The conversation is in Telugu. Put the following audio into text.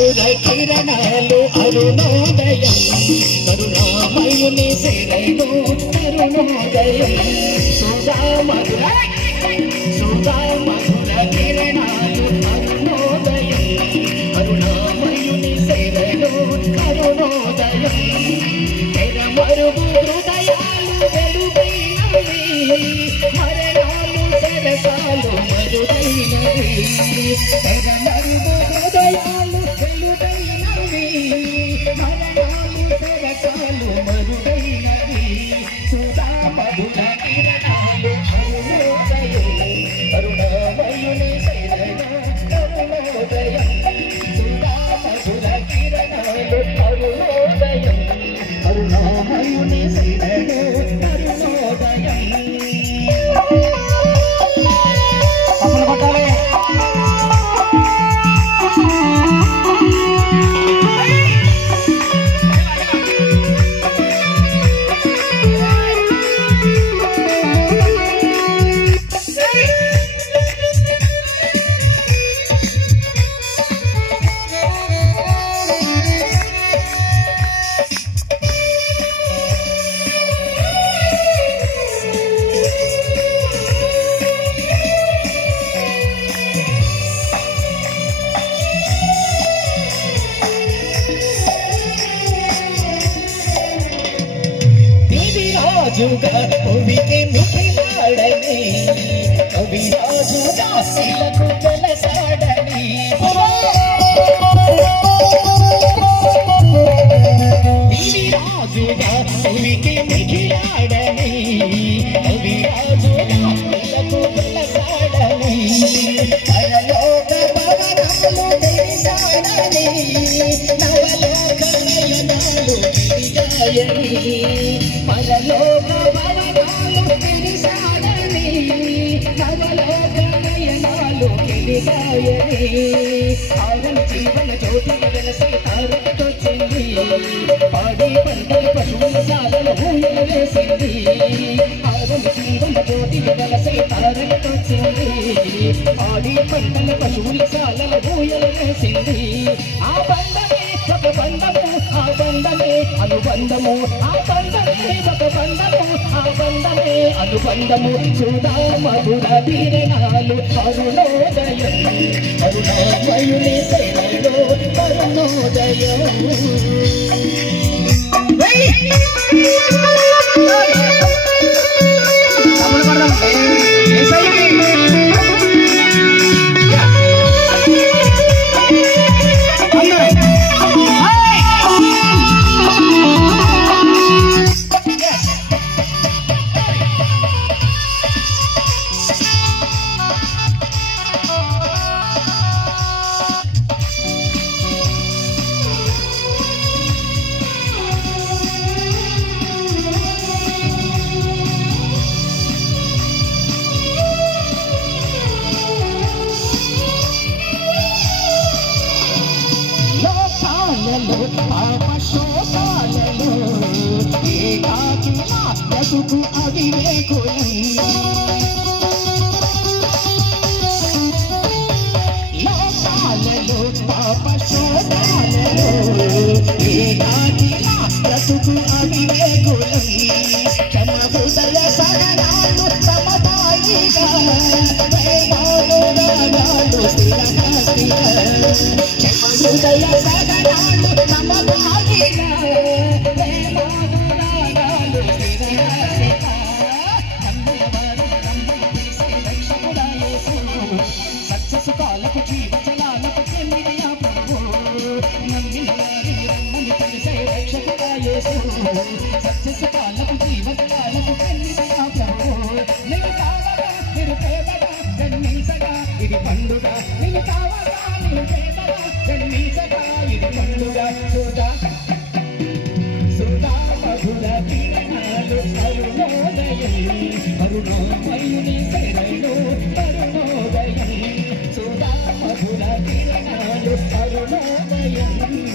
మధుర కిరణాలు అరుణోదయం కరుణామయుని శరణు అరుణోదయం సుధా మధుర కిరణాలు అరుణోదయం కరుణామయుని శరణు అరుణోదయం తెరమరుగు హృదయాలు వెలుగైనవి మరణాలు సరసాలు మరుదైనవి తెరమరుగు హృదయాలు వెలుగైనవి మరణాలు సరసాలు మరుదైనవి సుధా మధుర కిరణాలు అరుణోదయం కరుణామయుని శరణు అరుణోదయం సుధా మధుర కిరణాలు అరుణోదయం కరుణామయుని శరణు అరుణోదయం అసలు పట్టాలి రాజుగా కవికి మిథిలాడని కవి రాజుగా శిలకు జలసాడని రాజుగా కవికి మిథిలాడని కవి రాజుగా శిలకు జలసాడని పరలోక భవనాలు తెలిసాడని నవలోక నయనాలు విజయని పరలోక భవనాలు తెలిసాడని నవలోక నయనాలు తెలిసాయని ఆరని జీవన జ్యోతిగా వెలసే తారకొచ్చింది పాడి పంటలు పశువుల సాధన భూమిలో వేసింది ఆరని జీవన జ్యోతిగా వెలసే తారకొచ్చింది పాడి పంటల పశువుల సాధన భూమిలో వేసింది ఆ బంధమే ఒక బంధము ఆ బంధమే అనుబంధము ఆ బంధమే ఒక బంధము ఆ బంధమే అనుబంధము సుధా మధుర కిరణాలు అరుణోదయం కరుణామయుని శరణు అరుణోదయం పాపశోకాలలో ఏకాకిలా బ్రతుకు అవివేకులం లోకాలలో పాపశోకాలలో ఏకాకిలా బ్రతుకు అవివేకులం తమ హృదయ సహనాలు సమతాయిగా ప్రేమాలు రాగాలు స్థిరంగా హృదయ సగనాలు సమతాయిగా ప్రేమాలు రాగాలు స్థిరంగా సత్యసుఖాలకు జీవజలాలకు చెందిన ప్రభు నమ్మిన వారిని రమ్మని తెలిసే రక్షకుడా యేసు సత్యసుఖాలకు జీవజలాలకు చెందిన ప్రభు నేను కావగా మీరు పేదగా జన్మించగా ఇది పండుగ నేను కావగా మీరు పేదగా జన్మించగా ఇది పండుగ సుధా మధుర కిరణాలు అరుణోదయం కరుణామయుని శరణు అరుణోదయం సుధా మధుర కిరణాలు అరుణోదయం